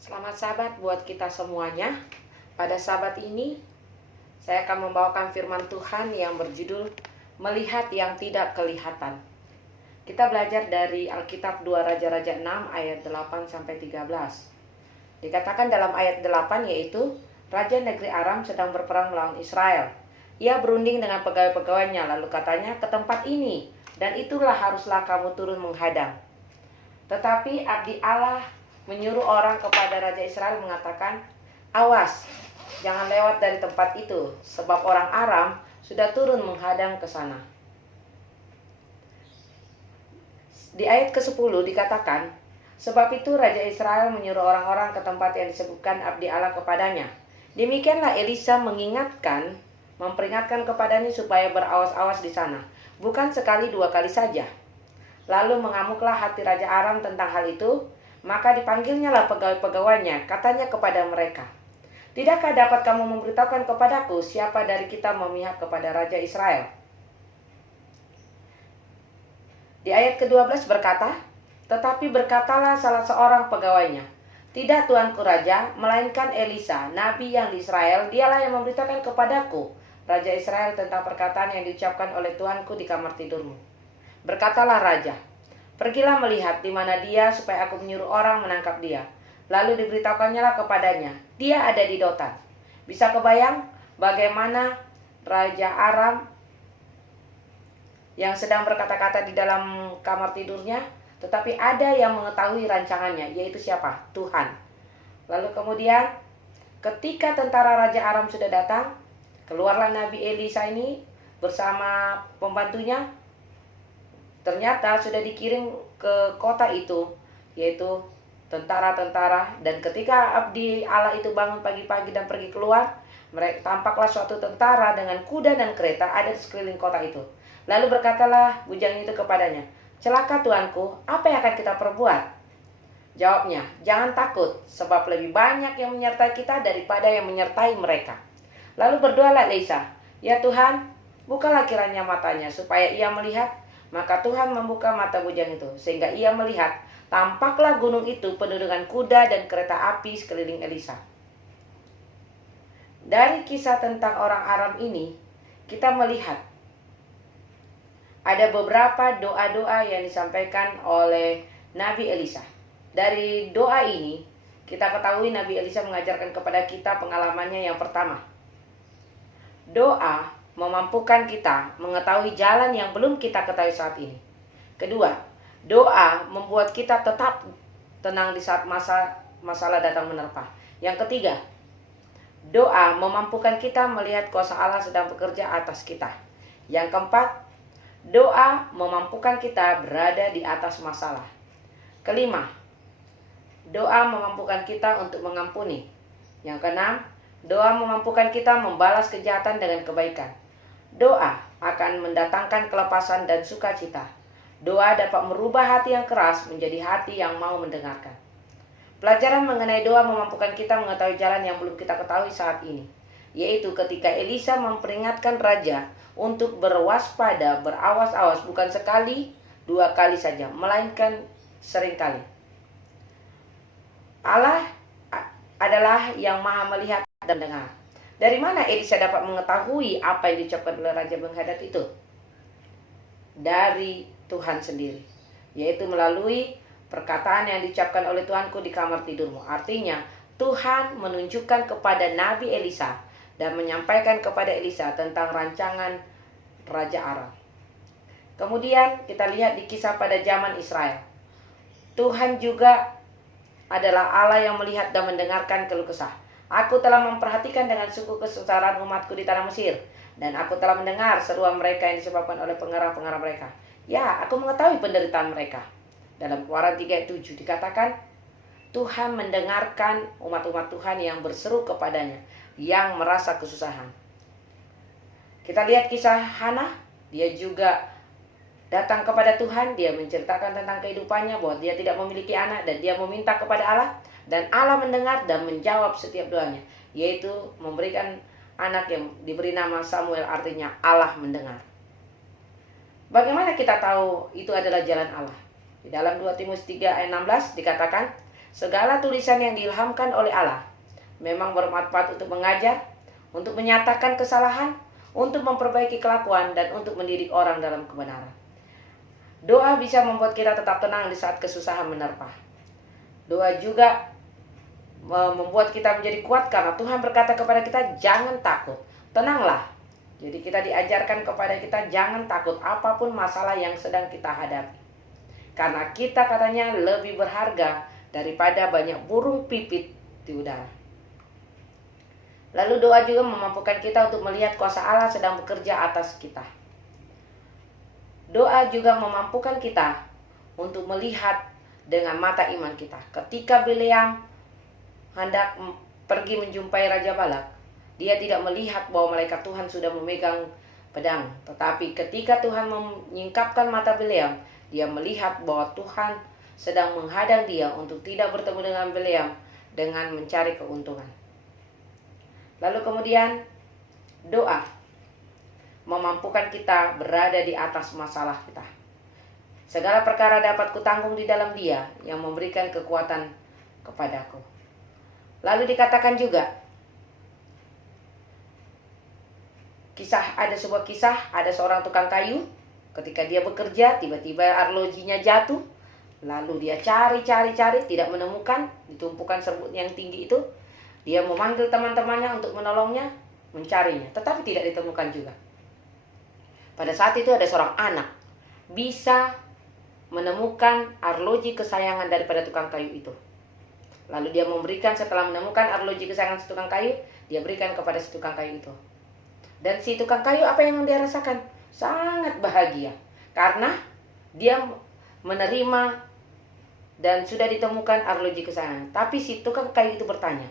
Selamat sahabat buat kita semuanya. Pada sahabat ini, saya akan membawakan firman Tuhan yang berjudul Melihat yang Tidak Kelihatan. Kita belajar dari Alkitab 2 Raja-Raja 6 ayat 8-13. Dikatakan dalam ayat 8 yaitu, Raja negeri Aram sedang berperang melawan Israel. Ia berunding dengan pegawai-pegawainya, lalu katanya, ke tempat ini, dan itulah haruslah kamu turun menghadang. Tetapi abdi Allah menyuruh orang kepada Raja Israel mengatakan, awas, jangan lewat dari tempat itu, sebab orang Aram sudah turun menghadang ke sana. Di ayat ke-10 dikatakan, sebab itu Raja Israel menyuruh orang-orang ke tempat yang disebutkan abdi Allah kepadanya. Demikianlah Elisa memperingatkan kepadanya supaya berawas-awas di sana, bukan sekali dua kali saja. Lalu mengamuklah hati Raja Aram tentang hal itu, maka dipanggilnyalah pegawai-pegawainya, katanya kepada mereka, tidakkah dapat kamu memberitahukan kepadaku siapa dari kita memihak kepada Raja Israel? Di ayat ke-12 berkata, tetapi berkatalah salah seorang pegawainya, tidak tuanku Raja, melainkan Elisa, nabi yang di Israel, dialah yang memberitahukan kepadaku, Raja Israel, tentang perkataan yang diucapkan oleh tuanku di kamar tidurmu. Berkatalah Raja, pergilah melihat di mana dia supaya aku menyuruh orang menangkap dia. Lalu diberitahukannya lah kepadanya, dia ada di Dotan. Bisa kebayang bagaimana Raja Aram yang sedang berkata-kata di dalam kamar tidurnya, tetapi ada yang mengetahui rancangannya, yaitu siapa? Tuhan. Lalu kemudian ketika tentara Raja Aram sudah datang, keluarlah Nabi Elisa ini bersama pembantunya. Ternyata sudah dikirim ke kota itu, yaitu tentara-tentara. Dan ketika abdi Allah itu bangun pagi-pagi dan pergi keluar, mereka tampaklah suatu tentara dengan kuda dan kereta ada di sekeliling kota itu. Lalu berkatalah bujang itu kepadanya, celaka tuanku, apa yang akan kita perbuat? Jawabnya, jangan takut, sebab lebih banyak yang menyertai kita daripada yang menyertai mereka. Lalu berdoalah Elisa, ya Tuhan, bukalah kiranya matanya supaya ia melihat. Maka Tuhan membuka mata bujang itu, sehingga ia melihat, tampaklah gunung itu penuh dengan kuda dan kereta api sekeliling Elisa. Dari kisah tentang orang Aram ini, kita melihat ada beberapa doa-doa yang disampaikan oleh Nabi Elisa. Dari doa ini, kita ketahui Nabi Elisa mengajarkan kepada kita pengalamannya yang pertama. Doa memampukan kita mengetahui jalan yang belum kita ketahui saat ini. Kedua, doa membuat kita tetap tenang di saat masalah datang menerpa. Yang ketiga, doa memampukan kita melihat kuasa Allah sedang bekerja atas kita. Yang keempat, doa memampukan kita berada di atas masalah. Kelima, doa memampukan kita untuk mengampuni. Yang keenam, doa memampukan kita membalas kejahatan dengan kebaikan. Doa akan mendatangkan kelepasan dan sukacita. Doa dapat merubah hati yang keras menjadi hati yang mau mendengarkan. Pelajaran mengenai doa memampukan kita mengetahui jalan yang belum kita ketahui saat ini, yaitu ketika Elisa memperingatkan raja untuk berwaspada, berawas-awas, bukan sekali, dua kali saja, melainkan seringkali. Allah adalah yang maha melihat dan dengar. Dari mana Elisa dapat mengetahui apa yang diucapkan oleh Raja Benghadad itu? Dari Tuhan sendiri, yaitu melalui perkataan yang diucapkan oleh Tuanku di kamar tidurmu. Artinya, Tuhan menunjukkan kepada Nabi Elisa dan menyampaikan kepada Elisa tentang rancangan Raja Aram. Kemudian kita lihat di kisah pada zaman Israel. Tuhan juga adalah Allah yang melihat dan mendengarkan keluh kesah. Aku telah memperhatikan dengan sungguh kesusahan umatku di tanah Mesir, dan aku telah mendengar seruan mereka yang disebabkan oleh pengarah-pengarah mereka. Ya, aku mengetahui penderitaan mereka. Dalam Keluaran 3 ayat 7 dikatakan, Tuhan mendengarkan umat-umat Tuhan yang berseru kepadanya, yang merasa kesusahan. Kita lihat kisah Hana, dia juga datang kepada Tuhan, dia menceritakan tentang kehidupannya, bahwa dia tidak memiliki anak, dan dia meminta kepada Allah. Dan Allah mendengar dan menjawab setiap doanya, yaitu memberikan anak yang diberi nama Samuel, artinya Allah mendengar. Bagaimana kita tahu itu adalah jalan Allah? Di dalam 2 Timotius 3 ayat 16 dikatakan, Segala tulisan yang diilhamkan oleh Allah memang bermanfaat untuk mengajar, untuk menyatakan kesalahan, untuk memperbaiki kelakuan, dan untuk mendidik orang dalam kebenaran. Doa bisa membuat kita tetap tenang di saat kesusahan menerpa. Doa juga membuat kita menjadi kuat karena Tuhan berkata kepada kita, jangan takut, tenanglah. Jadi kita diajarkan kepada kita jangan takut apapun masalah yang sedang kita hadapi. Karena kita katanya lebih berharga daripada banyak burung pipit di udara. Lalu doa juga memampukan kita untuk melihat kuasa Allah sedang bekerja atas kita. Doa juga memampukan kita untuk melihat dengan mata iman kita. Ketika Bileam hendak pergi menjumpai Raja Balak, dia tidak melihat bahwa malaikat Tuhan sudah memegang pedang. Tetapi ketika Tuhan menyingkapkan mata Bileam, dia melihat bahwa Tuhan sedang menghadang dia untuk tidak bertemu dengan Bileam dengan mencari keuntungan. Lalu kemudian doa memampukan kita berada di atas masalah kita. Segala perkara dapat kutanggung di dalam Dia yang memberikan kekuatan kepadaku. Lalu dikatakan juga, ada sebuah kisah, ada seorang tukang kayu, ketika dia bekerja, tiba-tiba arlojinya jatuh, lalu dia cari, tidak menemukan, ditumpukan serbuk yang tinggi itu, dia memanggil teman-temannya untuk menolongnya, mencarinya, tetapi tidak ditemukan juga. Pada saat itu ada seorang anak, bisa menemukan arloji kesayangan daripada tukang kayu itu. Lalu dia memberikan, setelah menemukan arloji kesayangan si tukang kayu, dia berikan kepada si tukang kayu itu. Dan si tukang kayu apa yang dia rasakan? Sangat bahagia. Karena dia menerima dan sudah ditemukan arloji kesayangan. Tapi si tukang kayu itu bertanya,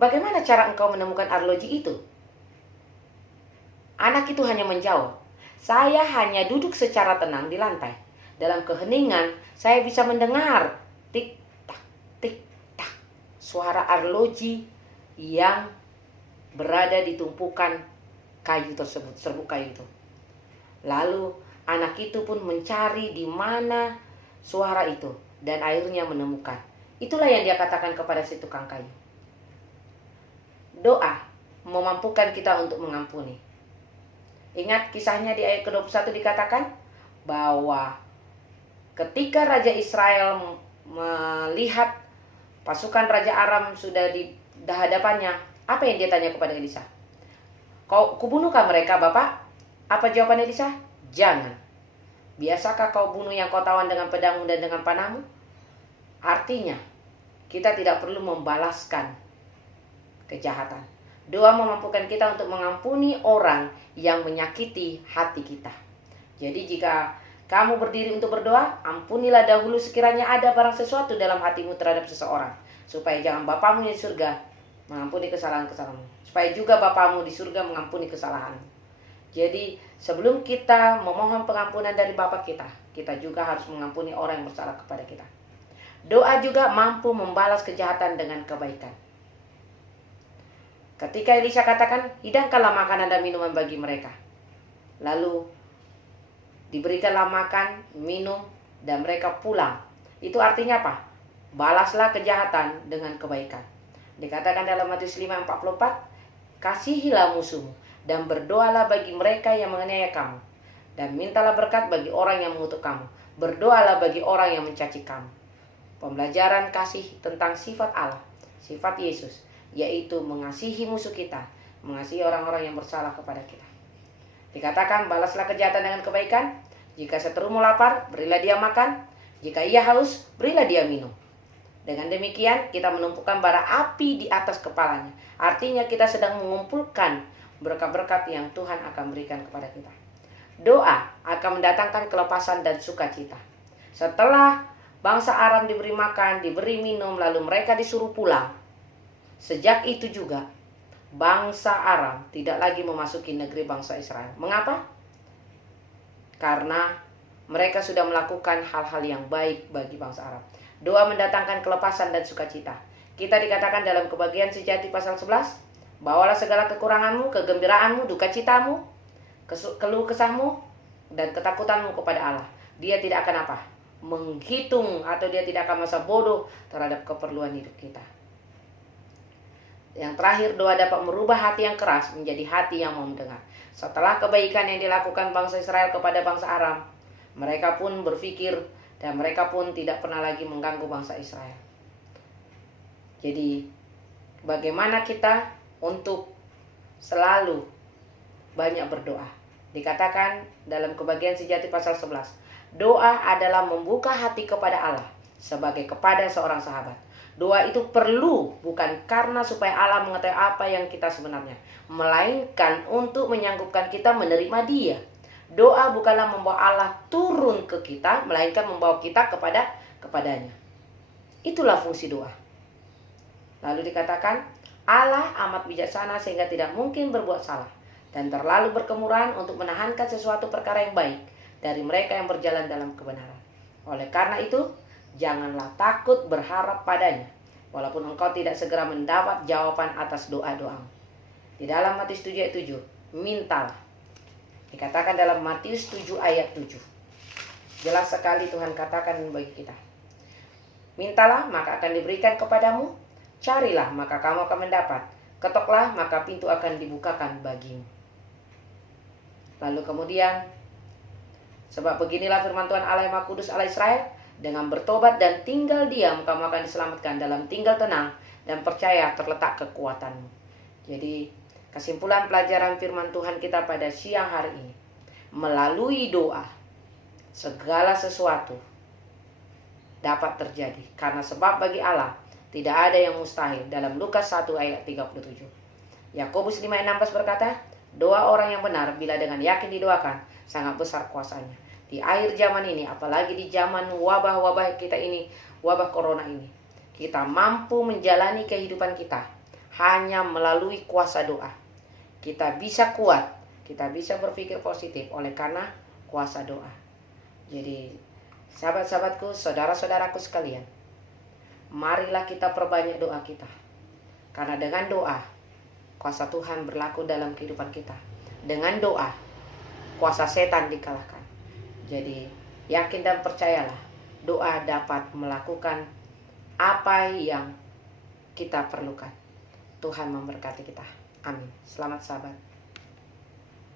bagaimana cara engkau menemukan arloji itu? Anak itu hanya menjawab, saya hanya duduk secara tenang di lantai. Dalam keheningan saya bisa mendengar tik-tak, tik-tak, suara arloji yang berada di tumpukan kayu tersebut, serbuk kayu itu. Lalu anak itu pun mencari di mana suara itu dan akhirnya menemukan. Itulah yang dia katakan kepada si tukang kayu. Doa memampukan kita untuk mengampuni. Ingat kisahnya di ayat ke-21 dikatakan bahwa ketika Raja Israel melihat pasukan Raja Aram sudah di hadapannya, apa yang dia tanya kepada Elisa? Kubunuhkah mereka, Bapak? Apa jawaban Elisa? Jangan. Biasakah kau bunuh yang kau tawan dengan pedangmu dan dengan panahmu? Artinya, kita tidak perlu membalaskan kejahatan. Doa memampukan kita untuk mengampuni orang yang menyakiti hati kita. Jadi jika kamu berdiri untuk berdoa, ampunilah dahulu sekiranya ada barang sesuatu dalam hatimu terhadap seseorang, supaya jangan Bapamu di surga mengampuni kesalahan-kesalahanmu, supaya juga Bapamu di surga mengampuni kesalahanmu. Jadi sebelum kita memohon pengampunan dari Bapa kita, kita juga harus mengampuni orang yang bersalah kepada kita. Doa juga mampu membalas kejahatan dengan kebaikan. Ketika Elisa katakan, hidangkanlah makanan dan minuman bagi mereka. Lalu diberikanlah makan, minum, dan mereka pulang. Itu artinya apa? Balaslah kejahatan dengan kebaikan. Dikatakan dalam Matius 5:44, kasihilah musuhmu dan berdoalah bagi mereka yang menganiaya kamu, dan mintalah berkat bagi orang yang mengutuk kamu. Berdoalah bagi orang yang mencaci kamu. Pembelajaran kasih tentang sifat Allah, sifat Yesus, yaitu mengasihi musuh kita, mengasihi orang-orang yang bersalah kepada kita. Dikatakan balaslah kejahatan dengan kebaikan. Jika seterumu lapar, berilah dia makan. Jika ia haus, berilah dia minum. Dengan demikian kita menumpukan bara api di atas kepalanya. Artinya kita sedang mengumpulkan berkat-berkat yang Tuhan akan berikan kepada kita. Doa akan mendatangkan kelepasan dan sukacita. Setelah bangsa Aram diberi makan, diberi minum, lalu mereka disuruh pulang. Sejak itu juga bangsa Aram tidak lagi memasuki negeri bangsa Israel. Mengapa? Karena mereka sudah melakukan hal-hal yang baik bagi bangsa Aram. Doa mendatangkan kelepasan dan sukacita. Kita dikatakan dalam Kebahagiaan Sejati pasal 11, bawalah segala kekuranganmu, kegembiraanmu, duka citamu, keluh kesahmu, dan ketakutanmu kepada Allah. Dia tidak akan apa? menghitung atau dia tidak akan merasa bodoh terhadap keperluan hidup kita. Yang terakhir, doa dapat merubah hati yang keras menjadi hati yang mau mendengar. Setelah kebaikan yang dilakukan bangsa Israel kepada bangsa Aram, mereka pun berpikir dan mereka pun tidak pernah lagi mengganggu bangsa Israel. Jadi, bagaimana kita untuk selalu banyak berdoa? Dikatakan dalam Kebahagiaan Sejati pasal 11, doa adalah membuka hati kepada Allah sebagai kepada seorang sahabat. Doa itu perlu bukan karena supaya Allah mengetahui apa yang kita sebenarnya, melainkan untuk menyanggupkan kita menerima Dia. Doa bukanlah membawa Allah turun ke kita, melainkan membawa kita kepadanya. Itulah fungsi doa. Lalu dikatakan, Allah amat bijaksana sehingga tidak mungkin berbuat salah, dan terlalu berkemurahan untuk menahankan sesuatu perkara yang baik dari mereka yang berjalan dalam kebenaran. Oleh karena itu, janganlah takut berharap padanya, walaupun engkau tidak segera mendapat jawaban atas doa-doamu. Di dalam Matius 7 ayat 7, mintalah. Dikatakan dalam Matius 7 ayat 7. Jelas sekali Tuhan katakan bagi kita. Mintalah, maka akan diberikan kepadamu. Carilah, maka kamu akan mendapat. Ketoklah, maka pintu akan dibukakan bagimu. Lalu kemudian, sebab beginilah firman Tuhan Allah yang Maha Kudus Allah Israel, dengan bertobat dan tinggal diam, kamu akan diselamatkan. Dalam tinggal tenang dan percaya terletak kekuatanmu. Jadi, kesimpulan pelajaran firman Tuhan kita pada siang hari ini, melalui doa, segala sesuatu dapat terjadi. Karena sebab bagi Allah, tidak ada yang mustahil. Dalam Lukas 1 ayat 37. Yakobus 5 ayat 16 berkata, doa orang yang benar bila dengan yakin didoakan, sangat besar kuasanya. Di akhir zaman ini, apalagi di zaman wabah-wabah kita ini, wabah corona ini, kita mampu menjalani kehidupan kita hanya melalui kuasa doa. Kita bisa kuat, kita bisa berpikir positif oleh karena kuasa doa. Jadi, sahabat-sahabatku, saudara-saudaraku sekalian, marilah kita perbanyak doa kita. Karena dengan doa, kuasa Tuhan berlaku dalam kehidupan kita. Dengan doa, kuasa setan dikalahkan. Jadi, yakin dan percayalah, doa dapat melakukan apa yang kita perlukan. Tuhan memberkati kita. Amin. Selamat sahabat.